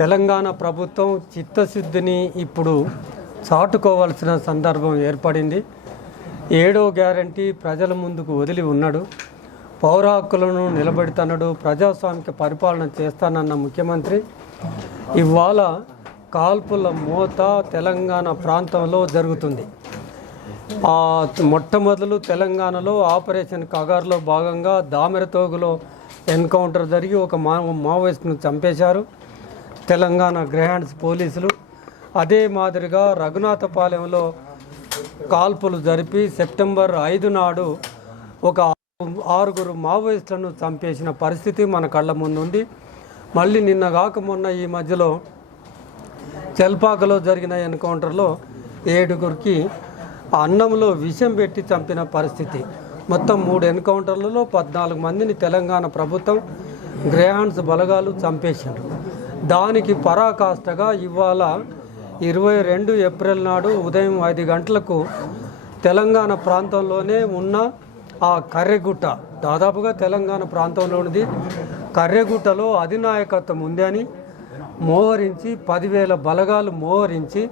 తెలంగాణ ప్రభుత్వం చిత్తశుద్ధిని ఇప్పుడు చాటుకోవాల్సిన సందర్భం ఏర్పడింది. 7వ గ్యారంటీ ప్రజల ముందుకు వదిలి ఉన్నాడు. పౌర హక్కులను నిలబెడుతున్నాడు. ప్రజాస్వామిక పరిపాలన చేస్తానన్న ముఖ్యమంత్రి ఇవాళ కాల్పుల మోత తెలంగాణ ప్రాంతంలో జరుగుతుంది. మొట్టమొదలు తెలంగాణలో ఆపరేషన్ కగార్లో భాగంగా దామెరతోగులో ఎన్కౌంటర్ జరిగి ఒక మావోయిస్ట్ను చంపేశారు తెలంగాణ గ్రహాండ్స్ పోలీసులు. అదే మాదిరిగా రఘునాథపాలెంలో కాల్పులు జరిపి సెప్టెంబర్ 5 నాడు ఒక 6 మావోయిస్టులను చంపేసిన పరిస్థితి మన కళ్ళ ముందు ఉంది. మళ్ళీ నిన్న కాక మొన్న ఈ మధ్యలో చెల్పాకలో జరిగిన ఎన్కౌంటర్లో 7 అన్నంలో విషం పెట్టి చంపిన పరిస్థితి. మొత్తం 3 ఎన్కౌంటర్లలో 14 మందిని తెలంగాణ ప్రభుత్వం గ్రేహాండ్స్ బలగాలు చంపేశారు. దానికి పరాకాష్ఠగా ఇవాళ 22 ఏప్రిల్ నాడు ఉదయం 5 గంటలకు తెలంగాణ ప్రాంతంలోనే ఉన్న ఆ కర్రెగుట్ట, దాదాపుగా తెలంగాణ ప్రాంతంలో ఉన్నది కర్రెగుట్టలో అధినాయకత్వం ఉంది అని మోహరించి 10,000 బలగాలు మోహరించి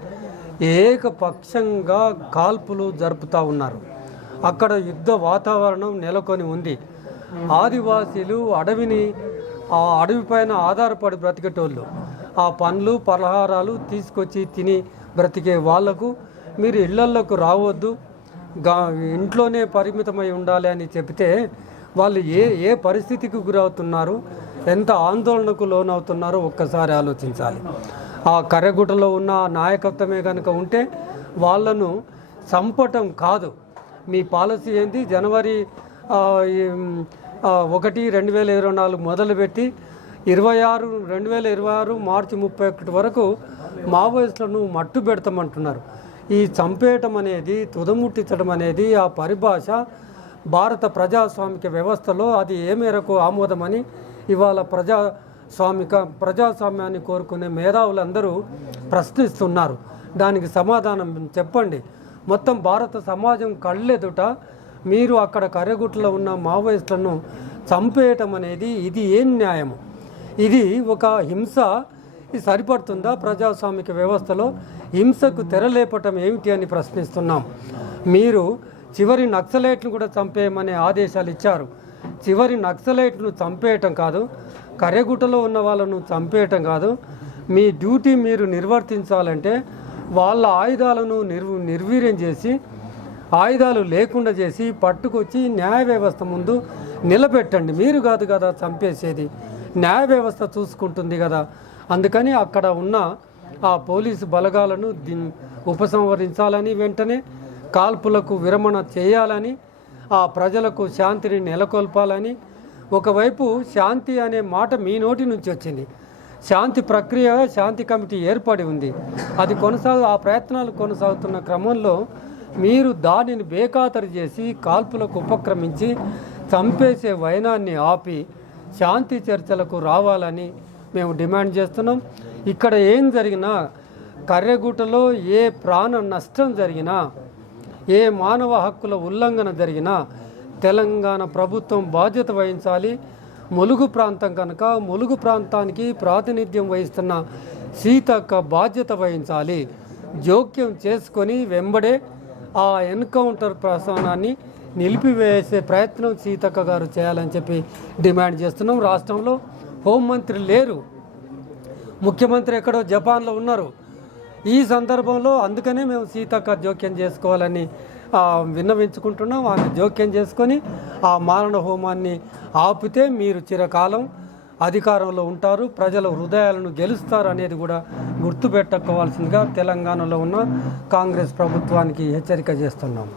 ఏకపక్షంగా కాల్పులు జరుపుతూ ఉన్నారు. అక్కడ యుద్ధ వాతావరణం నెలకొని ఉంది. ఆదివాసీలు ఆ అడవిపైన ఆధారపడి బ్రతికేటోళ్ళు, ఆ పండ్లు పలహారాలు తీసుకొచ్చి తిని బ్రతికే వాళ్లకు మీరు ఇళ్లలోకి రావద్దు, ఇంట్లోనే పరిమితమై ఉండాలి అని చెబితే వాళ్ళు ఏ పరిస్థితికి గురవుతున్నారు, ఎంత ఆందోళనకు లోనవుతున్నారో ఒక్కసారి ఆలోచించాలి. ఆ కర్రెగుట్టలో ఉన్న నాయకత్వమే కనుక ఉంటే వాళ్ళను చంపటం కాదు. మీ పాలసీ ఏంటి? జనవరి 1, 2024 మొదలుపెట్టి 2026 మార్చి 31 వరకు మావోయిస్టులను మట్టు పెడతామంటున్నారు. ఈ చంపేయటం అనేది, తుదముట్టించడం అనేది ఆ పరిభాష భారత ప్రజాస్వామిక వ్యవస్థలో అది ఏ మేరకు ఆమోదమని ఇవాళ ప్రజాస్వామ్యాన్ని కోరుకునే మేధావులందరూ ప్రశ్నిస్తున్నారు. దానికి సమాధానం చెప్పండి. మొత్తం భారత సమాజం కళ్ళెదుట మీరు అక్కడ కర్రెగుట్టలో ఉన్న మావోయిస్టులను చంపేయటం అనేది ఇది ఏం న్యాయము? ఇది ఒక హింస. ఇది సరిపడుతుందా? ప్రజాస్వామిక వ్యవస్థలో హింసకు తెరలేపటం ఏమిటి అని ప్రశ్నిస్తున్నాం. మీరు చివరి నక్సలైట్ను కూడా చంపేయమనే ఆదేశాలు ఇచ్చారు. చివరి నక్సలైట్ను చంపేయటం కాదు, కర్రెగుట్టలో ఉన్న వాళ్ళను చంపేయటం కాదు. మీ డ్యూటీ మీరు నిర్వర్తించాలంటే వాళ్ళ ఆయుధాలను నిర్వీర్యం చేసి, ఆయుధాలు లేకుండా చేసి పట్టుకొచ్చి న్యాయ వ్యవస్థ ముందు నిలబెట్టండి. మీరు కాదు కదా చంపేసేది, న్యాయ వ్యవస్థ చూసుకుంటుంది కదా. అందుకని అక్కడ ఉన్న ఆ పోలీసు బలగాలను ఉపసంహరించాలని, వెంటనే కాల్పులకు విరమణ చేయాలని, ఆ ప్రజలకు శాంతిని నెలకొల్పాలని. ఒకవైపు శాంతి అనే మాట మీ నోటి నుంచి వచ్చింది. శాంతి ప్రక్రియ, శాంతి కమిటీ ఏర్పడి ఉంది. అది ఆ ప్రయత్నాలు కొనసాగుతున్న క్రమంలో మీరు దానిని బేఖాతరు చేసి కాల్పులకు ఉపక్రమించి చంపేసే వైనాన్ని ఆపి శాంతి చర్చలకు రావాలని మేము డిమాండ్ చేస్తున్నాం. ఇక్కడ ఏం జరిగినా, కర్రెగుట్టలో ఏ ప్రాణ నష్టం జరిగినా, ఏ మానవ హక్కుల ఉల్లంఘన జరిగినా తెలంగాణ ప్రభుత్వం బాధ్యత వహించాలి. ములుగు ప్రాంతం కనుక ములుగు ప్రాంతానికి ప్రాతినిధ్యం వహిస్తున్న సీతక్క బాధ్యత వహించాలి. జోక్యం చేసుకొని వెంబడే ఆ ఎన్కౌంటర్ ప్రసవనాన్ని నిలిపివేసే ప్రయత్నం సీతక్క గారు చేయాలని చెప్పి డిమాండ్ చేస్తున్నాం. రాష్ట్రంలో హోంమంత్రి లేరు, ముఖ్యమంత్రి ఎక్కడో జపాన్లో ఉన్నారు. ఈ సందర్భంలో అందుకనే మేము సీతక్క జోక్యం చేసుకోవాలని విన్నవించుకుంటున్నాం. ఆమె జోక్యం చేసుకొని ఆ మారణ హోమాన్ని ఆపితే మీరు చిరకాలం అధికారంలో ఉంటారు, ప్రజల హృదయాలను గెలుస్తారు అనేది కూడా గుర్తుపెట్టుకోవాల్సిందిగా తెలంగాణలో ఉన్న కాంగ్రెస్ ప్రభుత్వానికి హెచ్చరిక చేస్తున్నాం.